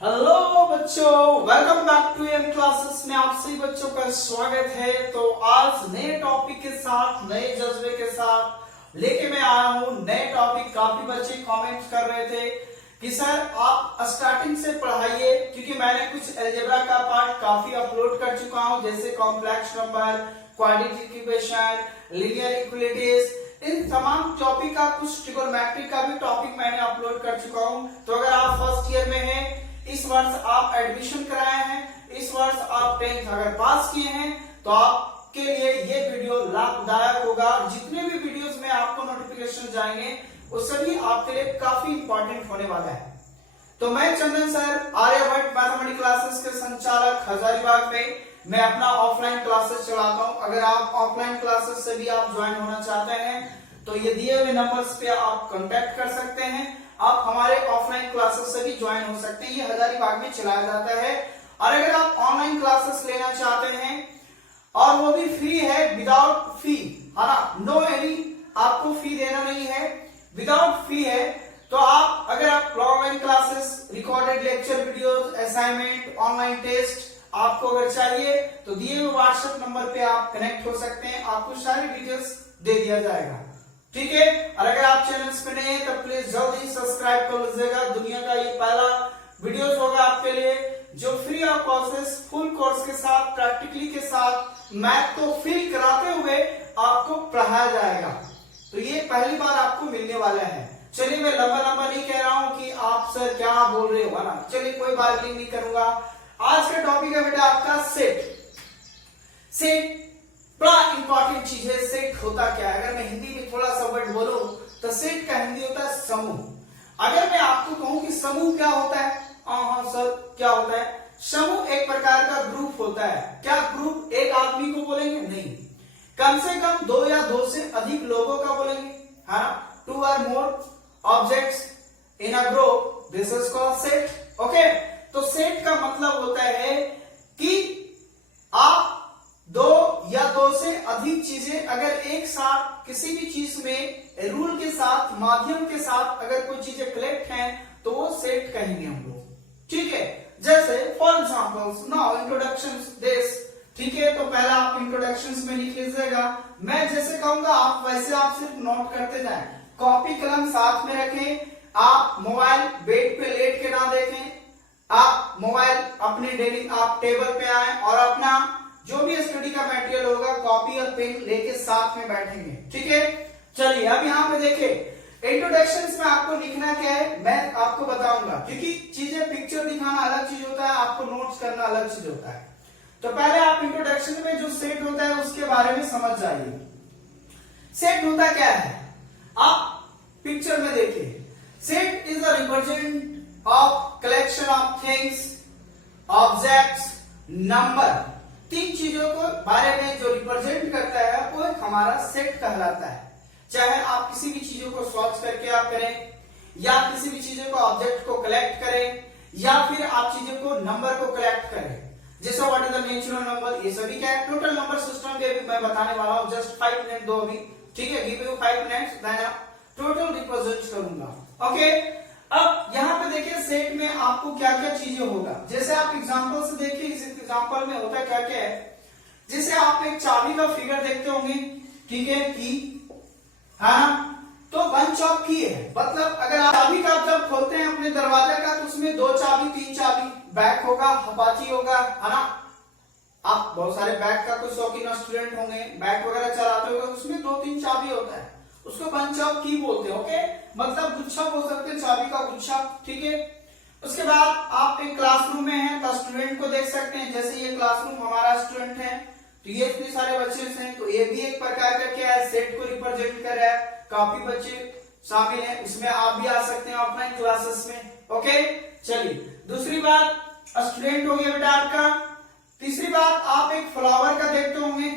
Hello बच्चों, welcome back to M classes में आप सभी बच्चों का स्वागत है। तो आज नए टॉपिक के साथ, नए जज्बे के साथ लेके मैं आया हूँ नए टॉपिक। काफी बच्चे कमेंट कर रहे थे कि सर आप स्टार्टिंग से पढ़ाइए, क्योंकि मैंने कुछ अलजेब्रा का पार्ट काफी अपलोड कर चुका हूँ, जैसे complex number, quadratic equation, linear equalities, इन तमाम टॉपिक का, कुछ ट्रिगोनोमेट्रिक का भी टॉपिक मैंने अपलोड कर चुका हूँ। तो अगर आप फर्स्ट ईयर में हैं, इस वर्ष आप एडमिशन कराए हैं, इस वर्ष आप 10th अगर पास किए हैं, तो आपके लिए ये वीडियो लाभदायक होगा। जितने भी वीडियोस में आपको नोटिफिकेशन जाएंगे वो सभी आपके लिए काफी इंपॉर्टेंट होने वाला है। तो मैं चंदन सर, आर्यभट्ट मैथमेटिक्स क्लासेस के संचालक, हजारीबाग में मैं अपना ऑफलाइन क्लासेस चलाता हूं। अगर आप ऑफलाइन क्लासेस से भी आप ज्वाइन होना चाहते हैं तो ये दिए हुए नंबर्स पे आप कांटेक्ट कर सकते हैं। आप हमारे ऑफलाइन क्लासेस से भी ज्वाइन हो सकते हैं, ये हजारीबाग में चलाया जाता है। और अगर आप ऑनलाइन क्लासेस लेना चाहते हैं और वो भी फ्री है, विदाउट फी, है ना, नो एनी आपको फी देना नहीं है, विदाउट फी है। तो आप अगर आप online classes, recorded lecture videos, assignment, online test आपको अगर चाहिए तो दिए हुए व्हाट्सएप नंबर पे आप कनेक्ट हो सकते हैं, आपको सारी डिटेल्स दे दिया जाएगा, ठीक है। और अगर आप चैनल्स पे नए हैं तो प्लीज जल्दी सब्सक्राइब कर लीजिएगा। दुनिया का ये पहला वीडियोस होगा आपके लिए जो free of cost, full course के साथ, प्रैक्टिकली के साथ, मैथ को फील कराते हुए आपको पढ़ाया जाएगा। तो ये पहली बार आपको मिलने वाला है। चलिए, मैं लंबा नहीं कह रहा हूं कि आप सर क्या बोल रहे हो, ना, चलिए कोई बार्गेनिंग नहीं करूंगा। आज का टॉपिक है बेटा आपका सेट। सेट बड़ा इंपॉर्टेंट चीज है। सेट होता क्या है? अगर मैं हिंदी में थोड़ा सा वर्ड बोलूं तो सेट का हिंदी होता है समूह। अगर मैं आपको कहूं कि समूह क्या होता है, हाँ सर क्या होता है? समूह एक प्रकार का ग्रुप होता है। क्या ग्रुप एक आदमी को बोलेंगे? नहीं, कम से कम दो या दो से अधिक लोगों का बोलेंगे, है ना। टू और more objects in a group, this is called set. Okay, तो सेट का मतलब होता है कि आप दो या दो से अधिक चीजें अगर एक साथ किसी भी चीज में रूल के साथ, माध्यम के साथ अगर कोई चीजें कलेक्ट हैं तो वो सेट कहेंगे हम लोग, ठीक है। जैसे for example now introduction this, ठीक है। तो पहला आप इंट्रोडक्शन में लिख लीजिएगा। मैं जैसे कहूंगा आप वैसे आप सिर्फ नोट करते जाएं, कॉपी कलम साथ में रखें। आप मोबाइल बेड पे लेट के ना देखें, आप मोबाइल अपने डेली आप टेबल पे आए और अपना जो भी स्टडी का मटेरियल होगा कॉपी और पेन लेके साथ में बैठेंगे, ठीक है। चलिए अब यहाँ पे देखिए, इंट्रोडक्शन में आपको लिखना क्या है मैं आपको बताऊंगा, क्योंकि चीजें पिक्चर दिखाना अलग चीज होता है, आपको नोट्स करना अलग चीज होता है। तो पहले आप इंट्रोडक्शन में जो सेट होता है उसके बारे में समझ जाइए। सेट होता क्या है आप पिक्चर में देखिए। Set is a represent of collection of things, objects, number. तीन चीजों को बारे में जो रिप्रेजेंट करता है वो एक हमारा सेट कहलाता है। चाहे आप किसी भी चीजों को सॉल्व करके आप करें, या किसी भी चीजों को ऑब्जेक्ट को कलेक्ट करें, या फिर आप चीजों को नंबर को कलेक्ट करें। जैसे what is the natural number, ये सभी क्या है, टोटल नंबर सिस्टम भी मैं बताने वाला हूँ। जस्ट 5 मिनट दो अभी, ठीक है। Give you 5 minutes, then total represent करूंगा। ओके, अब यहाँ पे देखिए सेट में आपको क्या क्या चीजें होगा। जैसे आप एग्जांपल से देखिए, इस एग्जांपल में होता क्या क्या है। जैसे आप एक चाबी का फिगर देखते होंगे, ठीक है, की, हाँ, तो बंच ऑफ की है। मतलब अगर आप चाबी का जब खोलते हैं अपने दरवाजे का तो उसमें 2 चाबी 3 चाबी, बैक होगा, हपाची होगा, है ना। आप बहुत सारे बैक का कुछ शौकीन स्टूडेंट होंगे, बैक वगैरह चलाते होंगे, उसमें 2-3 चाबी होता है, उसको बंच ऑफ की बोलते हैं। ओके, मतलब गुच्छा बोल सकते हैं, चाबी का गुच्छा, ठीक है। उसके बाद आप एक क्लासरूम में हैं तो स्टूडेंट को देख सकते हैं। जैसे ये क्लासरूम हमारा स्टूडेंट है तो ये इतने सारे बच्चे हैं, तो ये भी एक प्रकार का क्या है, सेट को रिप्रेजेंट कर रहा है। काफी बच्चे शामिल हैं, उसमें आप भी आ सकते हैं ऑफलाइन क्लासेस में। ओके, चलिए दूसरी बात स्टूडेंट हो गया बेटा आपका। तीसरी बात आप एक फ्लावर का देखते होंगे।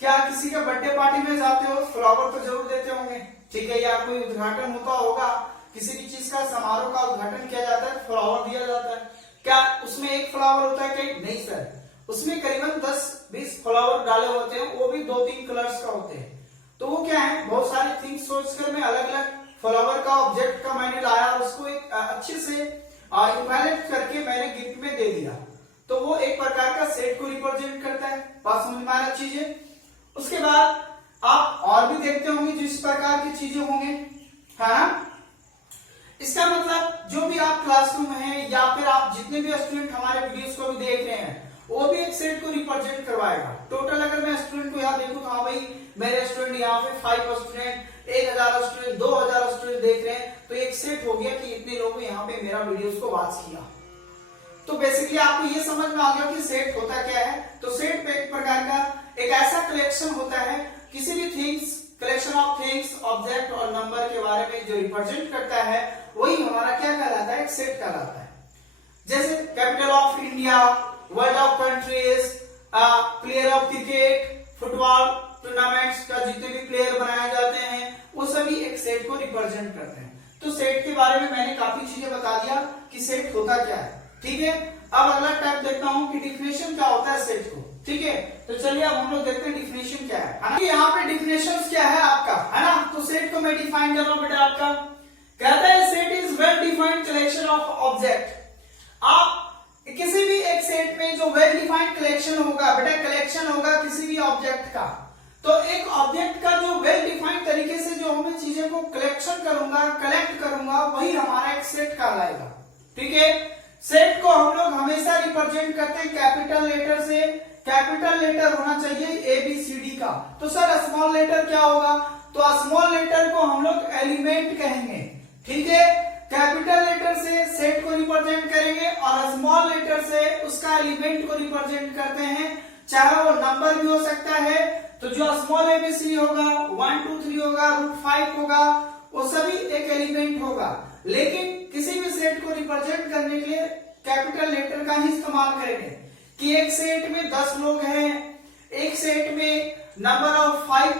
क्या किसी का बर्थडे पार्टी में जाते हो, फ्लावर तो जरूर देते होंगे, ठीक है। या कोई उद्घाटन होता होगा, किसी भी चीज का समारोह का उद्घाटन किया जाता है, फ्लावर दिया जाता है। क्या उसमें एक फ्लावर होता है? कहीं नहीं सर, उसमें करीबन 10-20 फ्लावर डाले होते हैं, वो भी 2-3 कलर्स का होते हैं। तो वो क्या है, बहुत सारी थिंग्स सोचकर मैं अलग अलग फ्लावर का ऑब्जेक्ट का मैंने लाया, उसको एक अच्छे से इनवैलिड करके मैंने गिफ्ट में दे दिया, तो वो एक प्रकार का सेट को रिप्रेजेंट करता है। बात समझ में आ रहा चीजें। उसके बाद आप और भी देखते होंगे जिस प्रकार की चीजें होंगे, है ना। इसका मतलब जो भी आप क्लासरूम है या फिर आप जितने भी स्टूडेंट हमारे वीडियोस को भी देख रहे हैं, वो भी एक सेट को रिप्रेजेंट करवाएगा। टोटल अगर मैं स्टूडेंट को यहाँ देखूं तो हाँ भाई मेरे स्टूडेंट यहाँ पे 5 स्टूडेंट, 1000 स्टूडेंट, 2000 स्टूडेंट देख रहे हैं, तो एक सेट हो गया कि इतने लोगों ने यहाँ पे मेरा वीडियोस को वॉच किया। तो बेसिकली आपको ये समझ में आ गया कि सेट होता क्या है। तो सेट एक प्रकार का एक ऐसा कलेक्शन होता है, किसी भी things, collection of things, object और नंबर के बारे में जो रिप्रेजेंट करता है, वही हमारा क्या कहलाता है, एक सेट कहलाता है। जैसे capital of India, world of countries, player of cricket, football tournaments का जितने भी प्लेयर बनाए जाते हैं, वो सभी एक सेट को रिप्रेजेंट करते हैं। तो सेट के बारे में मैंने काफी चीजें बता दिया कि सेट होता क्या है, ठीक है। अब अगला टाइप देखता हूं कि डिफिनेशन क्या होता है सेट को, ठीक है। तो चलिए अब हम लोग देखते हैं डिफिनेशन क्या है ना। यहाँ पे डिफिनेशन क्या है आपका, है ना। तो सेट को मैं डिफाइन कर रहा हूं बेटा आपका। कहता है set is well defined collection of object. आप किसी भी एक सेट में जो वेल डिफाइंड कलेक्शन होगा बेटा, कलेक्शन होगा किसी भी ऑब्जेक्ट का, तो एक ऑब्जेक्ट का जो वेल डिफाइंड तरीके से जो मैं चीजें को कलेक्शन करूंगा, कलेक्ट करूंगा, वही हमारा एक सेट कहलाएगा, ठीक है। सेट को हम लोग हमेशा रिप्रेजेंट करते हैं कैपिटल लेटर से। कैपिटल लेटर होना चाहिए ABCD का। तो सर स्मॉल लेटर क्या होगा, तो स्मॉल लेटर को हम लोग एलिमेंट कहेंगे, ठीक है। कैपिटल लेटर से सेट को रिप्रेजेंट करेंगे और स्मॉल लेटर से उसका एलिमेंट को रिप्रेजेंट करते हैं, चाहे वो नंबर भी हो सकता है। तो जो स्मॉल ABCD होगा, 1 2 3 होगा, √5 होगा, वो सभी एक एलिमेंट होगा। लेकिन किसी भी सेट को रिप्रेजेंट करने के लिए कैपिटल लेटर का ही इस्तेमाल करेंगे कि एक सेट में 10 लोग हैं, एक सेट में नंबर ऑफ 5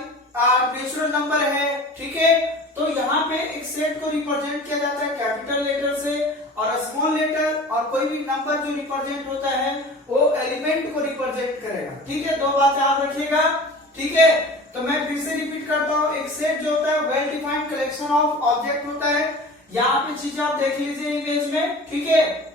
नेचुरल नंबर है, ठीक है। तो यहाँ पे एक सेट को रिप्रेजेंट किया जाता है कैपिटल लेटर से, और स्मॉल लेटर और कोई भी नंबर जो रिप्रेजेंट होता है वो एलिमेंट को रिप्रेजेंट करेगा, ठीक है। 2 बात याद रखिएगा, ठीक है। तो मैं फिर से रिपीट करता हूँ, एक सेट जो होता है well defined collection of object होता है। यहाँ पे चीजें आप देख लीजिए इमेज में, ठीक है।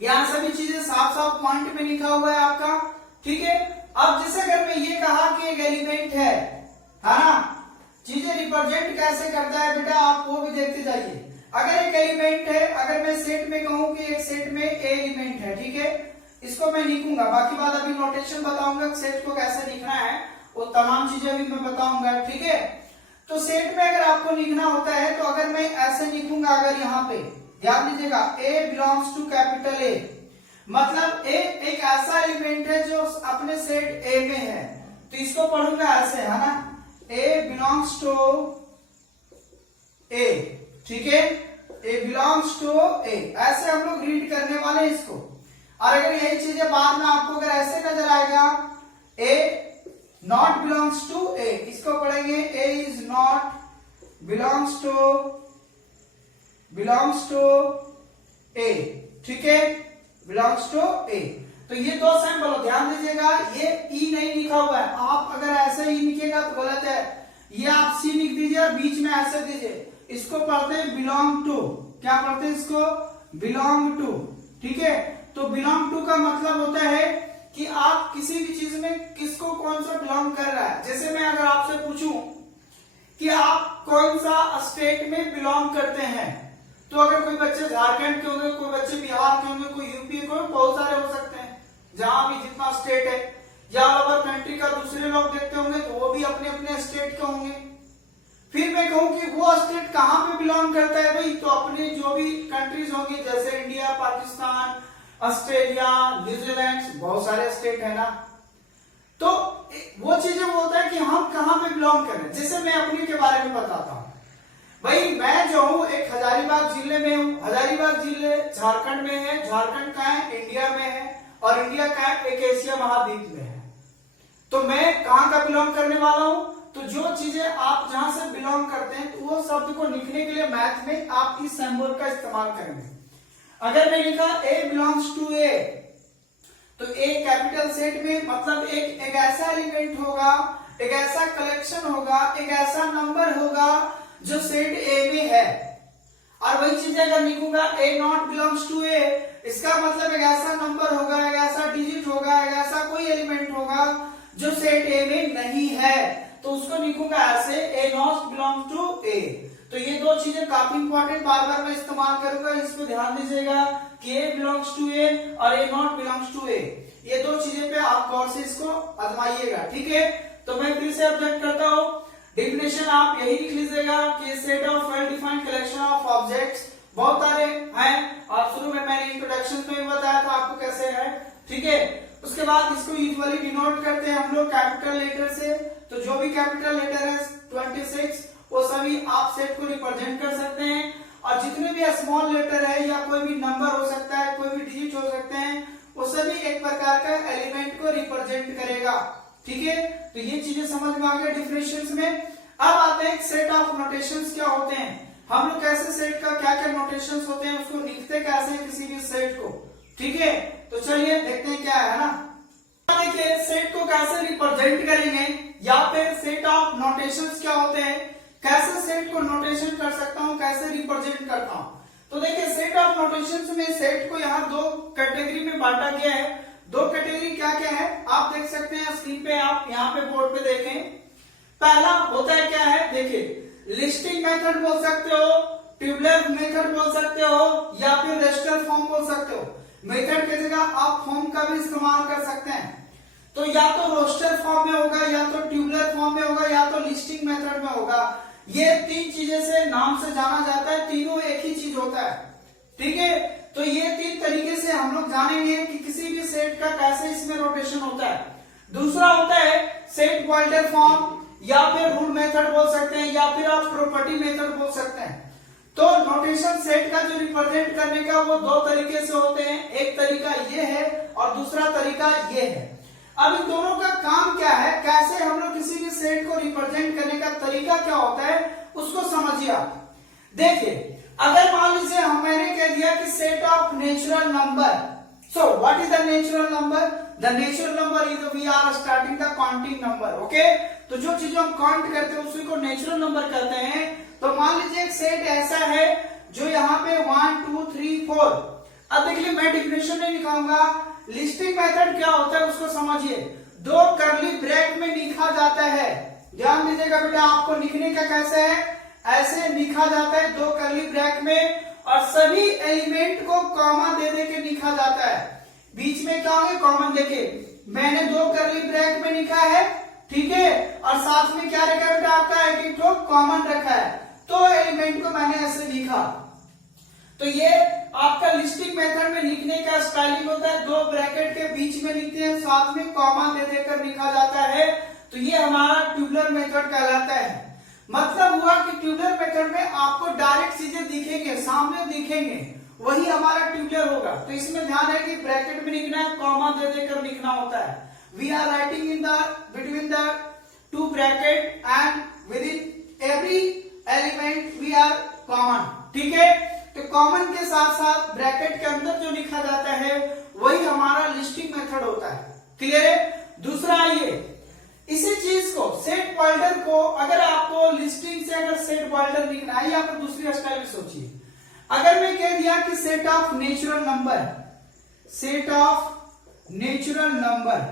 यहाँ सभी चीजें साफ साफ पॉइंट में लिखा हुआ है आपका, ठीक है। अब जैसे अगर मैं ये कहा कि एक एलिमेंट है ना, चीजें रिप्रेजेंट कैसे करता है बेटा, आप वो भी देखते जाइए। अगर एक एलिमेंट है, अगर मैं सेट में कहूं कि एक सेट में ए एलिमेंट है, ठीक है, इसको मैं लिखूंगा, बाकी बात अभी नोटेशन बताऊंगा सेट को कैसे लिखना है, वो तमाम चीजें भी मैं बताऊंगा, ठीक है। तो सेट में अगर आपको लिखना होता है तो अगर मैं ऐसे लिखूंगा, अगर यहाँ पे ध्यान दीजिएगा, A belongs to capital A, मतलब A एक ऐसा एलिमेंट है जो अपने सेट A में है, तो इसको पढ़ूंगा ऐसे, है ना, A बिलोंग्स टू A, ठीक है। A बिलोंग्स टू A, ऐसे हम लोग रीड करने वाले हैं इसको। और अगर यही चीजें बाद में आपको अगर ऐसे नजर आएगा, A not belongs to A, इसको पढ़ेंगे A is not belongs to A, ठीक है, बिलोंग्स टू A। तो ये 2 सिंबल ध्यान दीजिएगा, ये ई नहीं लिखा हुआ है, आप अगर ऐसे ही लिखिएगा तो गलत है। ये आप सी लिख दीजिए और बीच में ऐसे दीजिए, इसको पढ़ते हैं बिलोंग टू। क्या पढ़ते हैं इसको, बिलोंग टू, ठीक है। तो बिलोंग टू का मतलब होता है कि आप किसी भी चीज में किसको कौन सा बिलोंग कर रहा है। जैसे मैं अगर आपसे पूछूं कि आप कौन सा स्टेट में बिलोंग करते हैं, तो अगर कोई बच्चे झारखंड के होंगे, कोई बच्चे बिहार के होंगे, कोई यूपी के होंगे, बहुत सारे हो सकते हैं, जहां भी जितना स्टेट है, या अदर कंट्री का दूसरे लोग देखते होंगे तो वो भी अपने अपने स्टेट के होंगे। फिर मैं कहूं कि वो स्टेट कहां पे बिलोंग करता है भाई, तो अपने जो भी कंट्रीज होंगे, जैसे इंडिया, पाकिस्तान, ऑस्ट्रेलिया, न्यूजीलैंड, बहुत सारे स्टेट है ना। तो वो चीजें वो होता है कि हम कहां पे बिलोंग करें। जैसे मैं अपने के बारे में बताता हूं भाई, मैं जो हूं एक हजारीबाग जिले में हूं। हजारीबाग जिले झारखंड में है, झारखंड का है, इंडिया में है, और इंडिया का एक एशिया महाद्वीप में है। तो मैं कहां का बिलोंग करने वाला हूं, तो जो चीजें आप जहां से बिलोंग करते हैं, तो वो शब्द को लिखने के लिए मैथ में आप इस सिंबल का इस्तेमाल करेंगे। अगर मैं लिखा A बिलोंग्स टू A, तो A कैपिटल सेट में मतलब एक ऐसा एलिमेंट होगा, एक ऐसा कलेक्शन होगा, एक ऐसा नंबर होगा जो सेट A में है। और वही चीज चीजें अगर लिखूंगा ए नॉट बिलोंग्स टू ए, इसका मतलब एक ऐसा नंबर होगा, एक ऐसा डिजिट होगा, एक ऐसा कोई एलिमेंट होगा जो सेट ए में नहीं है, तो उसको लिखूंगा ऐसे ए नॉट बिलोंग टू ए। तो ये दो चीजें काफी इंपॉर्टेंट, बार बार मैं इस्तेमाल करूंगा, इस पे ध्यान दीजिएगा कि ए बिलोंग्स टू ए और ए नॉट बिलोंग्स टू ए, ये दो चीजें पे आप गौर से इसको आजमाइएगा, ठीक है। तो मैं फिर से ऑब्जेक्ट करता हूं, डेफिनेशन आप यही लिख लीजिएगा कि set of well defined collection of objects, बहुत सारे हैं और शुरू में मैंने इंट्रोडक्शन में भी बताया था आपको कैसे है, ठीक है। उसके बाद इसको यूजुअली डिनोट करते हैं हम लोग कैपिटल लेटर से, तो जो भी कैपिटल लेटर है 26 वो सभी आप सेट को रिप्रेजेंट कर सकते हैं, और जितने भी स्मॉल लेटर है या कोई भी नंबर हो सकता है, कोई भी डिजिट हो सकते हैं, वो सभी एक प्रकार का एलिमेंट को रिप्रेजेंट करेगा, ठीक है। तो ये चीजें समझ में आ गया डिफरेंशियल्स में। अब आते हैं सेट ऑफ नोटेशंस क्या होते हैं, हम लोग कैसे सेट का क्या क्या नोटेशंस होते हैं, उसको लिखते कैसे किसी भी सेट को, ठीक है। तो चलिए देखते हैं क्या है ना। देखिए सेट को कैसे रिप्रेजेंट करेंगे या फिर सेट ऑफ नोटेशंस क्या होते हैं, कैसे सेट को नोटेशन कर सकता हूं, कैसे रिप्रेजेंट करता हूं। तो देखिए सेट ऑफ नोटेशंस में सेट को यहाँ दो कैटेगरी में बांटा गया है। दो कैटेगरी क्या क्या है आप देख सकते हैं स्क्रीन पे, आप यहाँ पे बोर्ड पे देखें। पहला होता है क्या है, देखिए लिस्टिंग मेथड बोल सकते हो, ट्यूबुलर मेथड बोल सकते हो, या फिर रेस्टर फॉर्म बोल सकते हो। मेथड की जगह आप फॉर्म का भी इस्तेमाल कर सकते हैं, तो या तो रोस्टर फॉर्म में होगा, या तो ट्यूबुलर फॉर्म में होगा, या तो लिस्टिंग मेथड में होगा। ये तीन चीजें से नाम से जाना जाता है, तीनों एक ही चीज होता है, ठीक है। तो ये तीन तरीके से हम लोग जानेंगे कि किसी भी सेट का कैसे इसमें रोटेशन होता है। दूसरा होता है सेट पॉइंटर फॉर्म, या फिर रूल मेथड बोल सकते हैं, या फिर आप प्रॉपर्टी मेथड बोल सकते हैं। तो नोटेशन सेट का जो रिप्रेजेंट करने का वो दो तरीके से होते हैं, एक तरीका ये है और दूसरा तरीका ये है। अब इन दोनों का काम क्या है, कैसे हम लोग किसी भी सेट को रिप्रेजेंट करने का तरीका क्या होता है उसको समझिए आप। देखिए अगर मान लीजिए मैंने कह दिया कि set of natural number, so what is the natural number, the natural number is we are starting the counting number, okay. तो जो चीज हम काउंट करते हैं उसी को नेचुरल नंबर कहते हैं। तो मान लीजिए एक सेट ऐसा है जो यहाँ पे 1 2 3 4। अब देखिए मैं डिफिनेशन नहीं लिखाऊंगा, लिस्टिंग मेथड क्या होता है उसको समझिए। दो कर्ली ब्रैकेट में लिखा जाता है, ध्यान दीजिएगा बेटा, आपको लिखने का कैसे है, ऐसे लिखा जाता है दो कर्ली ब्रैकेट में, और सभी एलिमेंट को कॉमा दे दे के लिखा जाता है। बीच में क्या होंगे कॉमन, देखिए मैंने दो कर्ली ब्रैकेट में लिखा है, ठीक है, और साथ में क्या रखा है बेटा आपका एक तो कॉमन रखा है, तो एलिमेंट को मैंने ऐसे लिखा। तो ये आपका लिस्टिंग मेथड में लिखने का स्टाइलिंग होता है, दो ब्रैकेट के बीच में लिखते हैं, साथ में कॉमा दे देकर लिखा जाता है। तो ये हमारा ट्यूबुलर मेथड कहलाता है। मतलब हुआ कि ट्यूबुलर मेथड में आपको डायरेक्ट चीजें दिखेंगे, सामने दिखेंगे, वही हमारा ट्यूबुलर होगा। तो इसमें ध्यान है कि ब्रैकेट में लिखना है, कॉमा दे देकर लिखना होता है। We are writing in the between the two bracket and within every element we are common, ठीक है। तो कॉमन के साथ साथ ब्रैकेट के अंदर जो लिखा जाता है वही हमारा लिस्टिंग मेथड होता है, क्लियर है। दूसरा आइए, इसी चीज को सेट पॉइंटर को अगर आपको लिस्टिंग से अगर सेट पॉइंटर लिखना है, या फिर दूसरी स्टाइल में सोचिए, अगर मैं कह दिया कि set of natural number, set of natural number,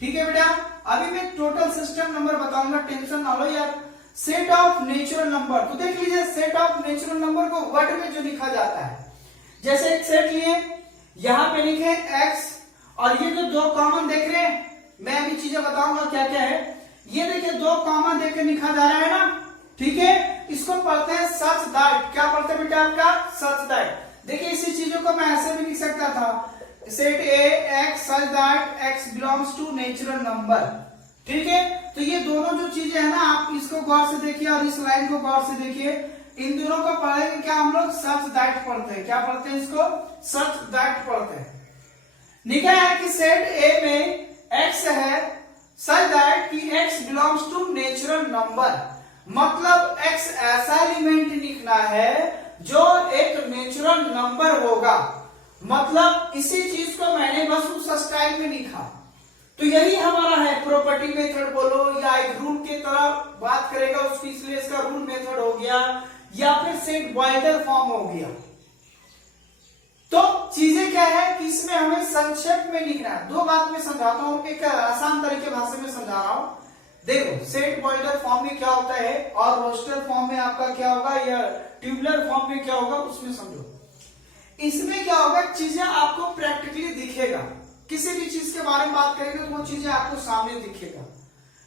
ठीक है बेटा। अभी मैं टोटल सिस्टम नंबर बताऊंगा, टेंशन ना लो यार। सेट ऑफ नेचुरल नंबर, तो देख लीजिए सेट ऑफ नेचुरल नंबर को वर्ड में जो लिखा जाता है, जैसे एक सेट लिए, यहां पे लिखे x, और ये जो दो कॉमन देख रहे हैं, मैं अभी चीजें बताऊंगा क्या क्या है। ये देखिए दो कॉमन देख के लिखा जा रहा है ना, ठीक है। इसको पढ़ते हैं सच दैट, क्या पढ़ते हैं बेटा आपका, सच दैट। देखिए इसी चीजों को मैं ऐसे भी लिख सकता था, set A x such that x belongs to natural number, ठीक है। तो ये दोनों जो चीजें है ना, आप इसको गौर से देखिए और इस लाइन को गौर से देखिए, इन दोनों को पढ़ेंगे क्या हम लोग, सच दैट पढ़ते हैं। क्या पढ़ते हैं इसको, सच दैट पढ़ते हैं। लिखा है कि सेट ए में x है such that कि x belongs to natural number, मतलब x ऐसा एलिमेंट लिखना है जो एक नेचुरल नंबर होगा। मतलब इसी चीज को मैंने बस उस स्टाइल में लिखा। तो यही हमारा है प्रॉपर्टी मेथड बोलो, या एक रूल की तरह बात करेगा उसकी, इसलिए इसका रूल मेथड हो गया, या फिर सेट बॉइल्डर फॉर्म हो गया। तो चीजें क्या है कि इसमें हमें संक्षेप में लिखना है। दो बात में समझाता हूं, एक आसान तरीके भाषा में समझा रहा हूं। देखो सेट बॉइल्डर फॉर्म में क्या होता है और रोस्टर फॉर्म में आपका क्या होगा या ट्यूबुलर फॉर्म में क्या होगा उसमें समझो। इसमें क्या होगा, चीजें आपको प्रैक्टिकली दिखेगा, किसी भी चीज के बारे में बात करेंगे तो वो चीजें आपको सामने दिखेगा।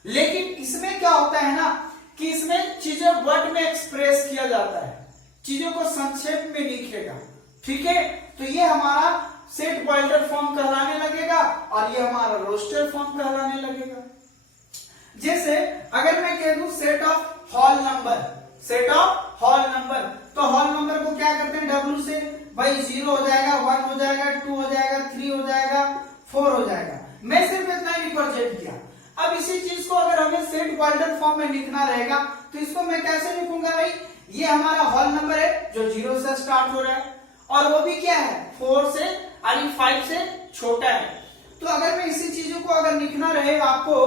लेकिन इसमें क्या होता है ना कि इसमें चीजें वर्ड में एक्सप्रेस किया जाता है, चीजों को संक्षेप में लिखेगा। ठीक है, तो ये हमारा सेट बॉइल्डर फॉर्म कहलाने लगेगा और ये हमारा रोस्टर फॉर्म कहलाने लगेगा। जैसे अगर मैं कह दूं set of hall number, set of hall number, तो हॉल नंबर को क्या करते हैं W से, भाई 0 हो जाएगा, 1 हो जाएगा, 2 हो जाएगा, 3 हो जाएगा, 4 हो जाएगा। मैं सिर्फ इतना ही रिप्रेजेंट किया। अब इसी चीज को अगर हमें सेट बॉइल्डर फॉर्म में लिखना रहेगा तो इसको मैं कैसे लिखूंगा भाई, ये हमारा हॉल नंबर है जो 0 से स्टार्ट हो रहा है और वो भी क्या है 4 से यानी 5 से छोटा है। तो अगर मैं इसी चीजों को अगर लिखना रहे आपको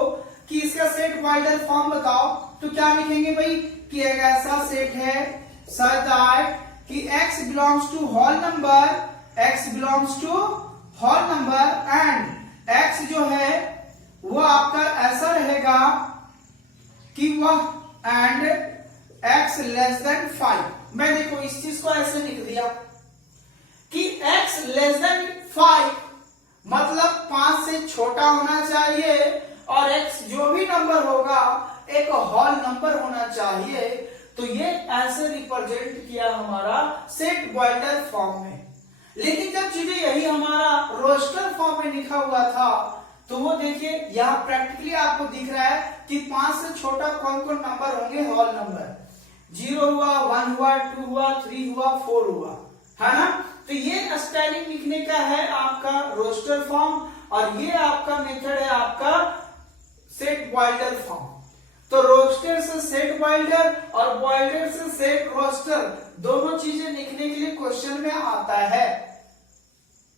कि इसका सेट बॉइल्डर फॉर्म बताओ तो क्या लिखेंगे भाई कि एक ऐसा सेट है such that कि x belongs to whole number, x belongs to whole number and x जो है वो आपका ऐसा रहेगा कि वह and x less than 5। मैं देखो इस चीज को ऐसे लिख दिया कि x less than 5 मतलब 5 से छोटा होना चाहिए और x जो भी नंबर होगा एक होल नंबर होना चाहिए। तो ये ऐसे रिप्रेजेंट किया हमारा सेट बॉइल्डर फॉर्म में। लेकिन जब चीजें यही हमारा रोस्टर फॉर्म में लिखा हुआ था तो वो देखिए यहाँ प्रैक्टिकली आपको दिख रहा है कि 5 से छोटा कौन कौन नंबर होंगे, होल नंबर 0 हुआ, 1 हुआ, 2 हुआ, 3 हुआ, 4 हुआ, है ना। तो ये स्पेलिंग लिखने का है आपका रोस्टर फॉर्म और ये आपका मेथड है आपका सेट बॉइल्डर फॉर्म। तो रोस्टर से सेट बॉइल्डर और बॉइल्डर से सेट रोस्टर दोनों चीजें लिखने के लिए क्वेश्चन में आता है।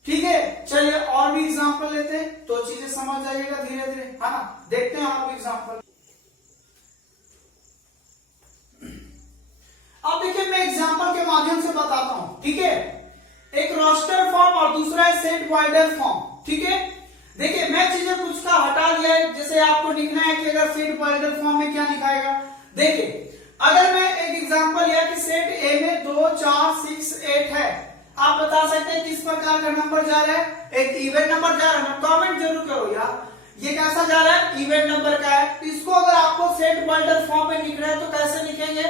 ठीक है, चलिए और भी एग्जांपल लेते हैं तो चीजें समझ जाइएगा धीरे धीरे, है ना। देखते हैं और भी एग्जांपल। अब देखिए मैं एग्जांपल के माध्यम से बताता हूं। ठीक है, एक रोस्टर फॉर्म और दूसरा है सेट बॉइल्डर फॉर्म। ठीक है, देखिए मैं चीजें कुछ का हटा दिया है, जैसे आपको लिखना है कि अगर सेट बॉइल्डर फॉर्म में क्या लिखाएगा। देखिए अगर मैं एक एग्जांपल लिया कि सेट ए में 2, 4, 6, 8 है, आप बता सकते हैं किस प्रकार का नंबर जा रहा है, एक इवन नंबर जा रहा है। कमेंट जरूर करो यार, ये कैसा जा रहा है, इवन नंबर का है। इसको अगर आपको सेट बॉइल्डर फॉर्म में लिख रहे हैं तो कैसे लिखेंगे,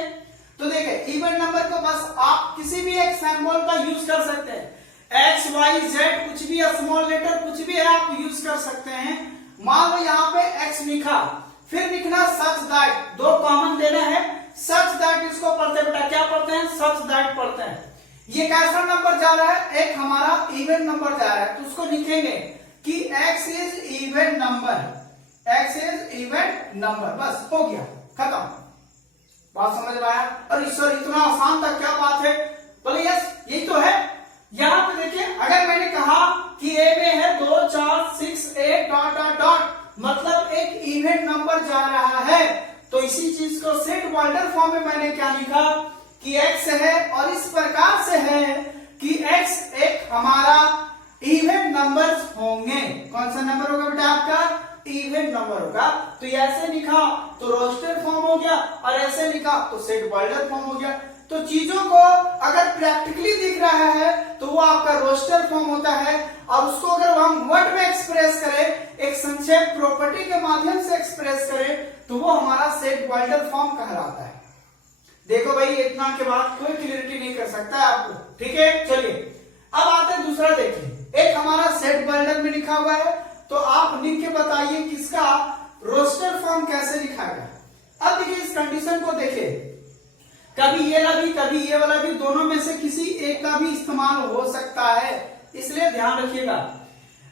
तो देखिए इवन नंबर को बस आप किसी भी एक सिंबल का यूज कर सकते हैं, X, Y, Z कुछ भी स्मॉल लेटर कुछ भी है आप यूज कर सकते हैं। मान लो यहाँ पे X लिखा, फिर लिखना सच दैट, दो कॉमन देना है, सच दैट इसको पढ़ते हैं बेटा, क्या पढ़ते हैं, सच दैट पढ़ते हैं। ये कैसा नंबर जा रहा है, एक हमारा इवन नंबर जा रहा है, तो उसको लिखेंगे कि X is even number, X is even number, बस हो गया खत्म। बात समझ में आया। अरे सर इतना आसान था, क्या बात है, बोले यस यही तो है। यहां पे देखिए अगर मैंने कहा कि ए में है 2, 4, 6, 8 डॉट डॉट डॉट मतलब एक इवन नंबर जा रहा है, तो इसी चीज को सेट बॉइल्डर फॉर्म में मैंने क्या लिखा कि x है और इस प्रकार से है कि x एक हमारा इवन नंबर होंगे। कौन सा नंबर होगा बेटा आपका, इवन नंबर होगा। तो ऐसे लिखा तो रोस्टर फॉर्म हो गया और ऐसे लिखा तो सेट बॉइल्डर फॉर्म हो गया। तो चीजों को अगर प्रैक्टिकली दिख रहा है तो वो आपका रोस्टर फॉर्म होता है और उसको अगर हम वर्ड में एक्सप्रेस करें, एक संक्षेप प्रॉपर्टी के माध्यम से एक्सप्रेस करें तो वो हमारा सेट बॉइल्डर फॉर्म कहलाता है। देखो भाई इतना के बाद कोई क्लियरिटी नहीं कर सकता है आपको। ठीक है, चलिए अब आते हैं दूसरा। देखिए एक हमारा सेट बॉइल्डर में लिखा हुआ है, तो आप लिख के बताइए किसका रोस्टर फॉर्म कैसे लिखाएगा। अब देखिए इस कंडीशन को देखिए, कभी ये वाला भी कभी ये वाला भी, दोनों में से किसी एक का भी इस्तेमाल हो सकता है, इसलिए ध्यान रखिएगा।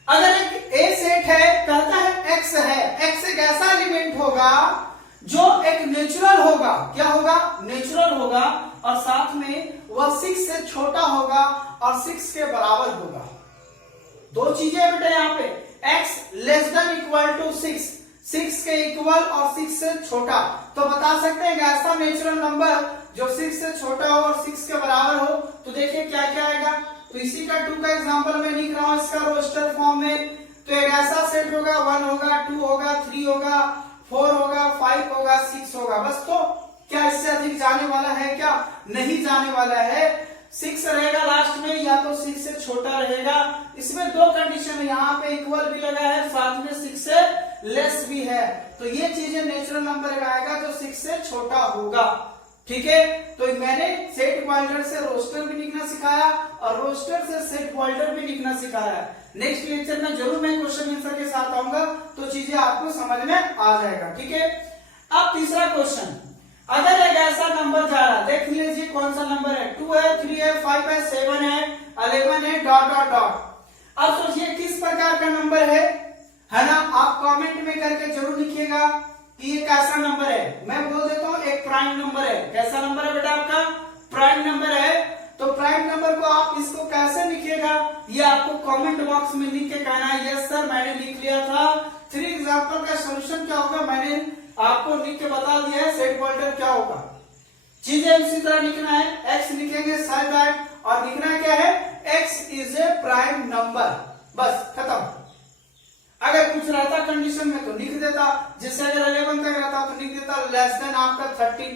अगर एक ए सेट है, कहता है एक्स है, एक्स एक ऐसा एलिमेंट होगा जो एक नेचुरल होगा, क्या होगा, नेचुरल होगा और साथ में वह 6 से छोटा होगा और 6 के बराबर होगा। दो चीजें है बेटा यहाँ पे, x less than equal to 6 के इक्वल और 6 से छोटा, तो बता सकते हैं ऐसा नेचुरल नंबर जो 6 से छोटा हो और 6 के बराबर हो, तो देखिए क्या क्या आएगा। तो इसी का 2 का एग्जांपल मैं लिख रहा हूं इसका रोस्टर फॉर्म में। तो एक ऐसा सेट होगा 1 होगा, 2 होगा, 3 होगा, 4 होगा, 5 होगा, 6 होगा। बस तो क्या इससे अधिक जाने वाला है क्या? नहीं जाने वाला है। 6 रहेगा लास्ट में, या तो 6 से छोटा रहेगा। इसमें दो कंडीशन है, यहाँ पे इक्वल भी लगा है, साथ में 6 से लेस भी है। तो ये चीजें नेचुरल नंबर आएगा जो 6 से छोटा होगा। ठीक है, तो मैंने सेट पॉइंटर से रोस्टर भी लिखना सिखाया और रोस्टर से सेट पॉइंटर भी लिखना सिखाया। नेक्स्ट लेक्चर में जरूर मैं क्वेश्चन आंसर के साथ आऊंगा, तो चीजें आपको समझ में आ जाएगा। ठीक है, अब तीसरा क्वेश्चन, अगर एक ऐसा नंबर जा रहा है, देख लीजिए कौन सा नंबर है, 2 है, 3 है, 5 है, 7 है, 11 है, डॉट डॉट डॉट। अब सोचिए किस प्रकार का नंबर है ना? आप कमेंट में करके जरूर लिखिएगा कि ये कैसा नंबर है। मैं बोल देता हूँ एक प्राइम नंबर है। कैसा नंबर है बेटा आपका? प्राइम नंबर है। तो प्राइम नंबर को आप इसको कैसे लिखिएगा, ये आपको कमेंट बॉक्स में लिख के कहना है यस सर मैंने लिख लिया था। 3 एग्जाम्पल का सोल्यूशन क्या होगा मैंने आपको लिख के बता दिया है। सेट पॉइंटर क्या होगा, चीजें इसी तरह लिखना है। एक्स लिखेंगे साइड बाय, और लिखना क्या है, x is a prime number. बस खत्म। अगर कुछ रहता कंडीशन में तो लिख देता, जैसे अगर 11 तक रहता तो लिख देता लेस देन आपका 30।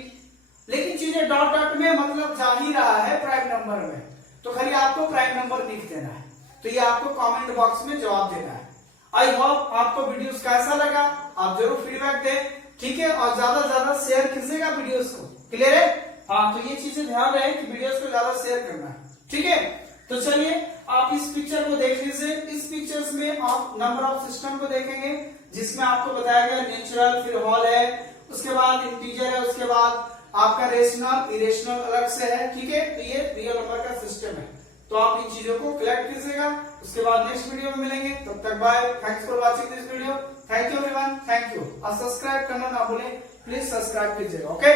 लेकिन चीजें डॉट डॉट में मतलब जा ही रहा है प्राइम नंबर में, तो खाली आपको प्राइम नंबर लिख देना है। तो ये आपको कमेंट बॉक्स में जवाब देना है। आई होप आपको वीडियोस कैसा लगा, आप जरूर फीडबैक दें। ठीक है, और ज्यादा ज्यादा शेयर कीजिएगा वीडियोस को। क्लियर है? हाँ, तो ये चीजें ध्यान रहे कि वीडियोस को ज्यादा शेयर करना है। ठीक है, तो चलिए आप इस पिक्चर को देख लीजिए। इस पिक्चर्स में आप नंबर ऑफ सिस्टम को देखेंगे, जिसमें आपको बताया गया नेचुरल, फिर होल है, उसके बाद इंटीजर है, उसके बाद आपका रेशनल, इरेशनल अलग से है। ठीक है, तो ये रियल नंबर का सिस्टम है। तो आप इन चीजों को कलेक्ट कीजिएगा। उसके बाद नेक्स्ट वीडियो में मिलेंगे, तब तक bye. Thanks for watching this video. Thank you everyone, thank you. और सब्सक्राइब करना ना भूलें, प्लीज सब्सक्राइब कीजिएगा। ओके।